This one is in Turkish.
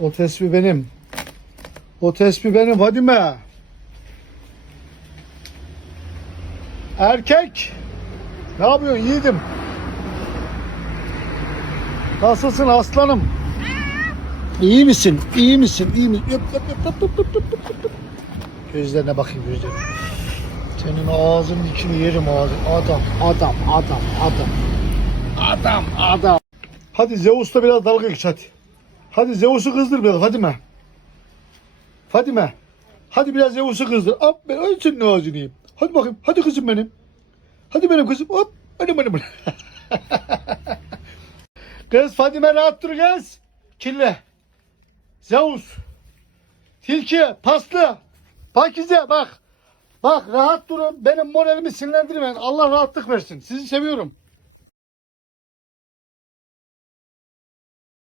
O tespih benim. O tespih benim Fadime. Erkek. Ne yapıyorsun yiğidim? Nasılsın aslanım? İyi misin? İyi misin? İyi misin? Gözlerine bakayım gözlerine. Senin ağzının içini yerim ağzın. Adam, adam, adam, adam. Adam, adam. Hadi Zeus'la biraz dalga geç hadi. Hadi Zeus'u kızdır biraz Fadime. Fadime. Hadi biraz Zeus'u kızdır. Hop ben ay senin ağzını. Hadi bakayım. Hadi kızım benim. Hadi benim kızım. Hop. Hadi benim. kız Fadime rahat dur kız. Kille. Zeus. Tilki. Paslı. Pakize bak. Bak rahat durun. Benim moralimi sinirlendirmeyin. Allah rahatlık versin. Sizi seviyorum.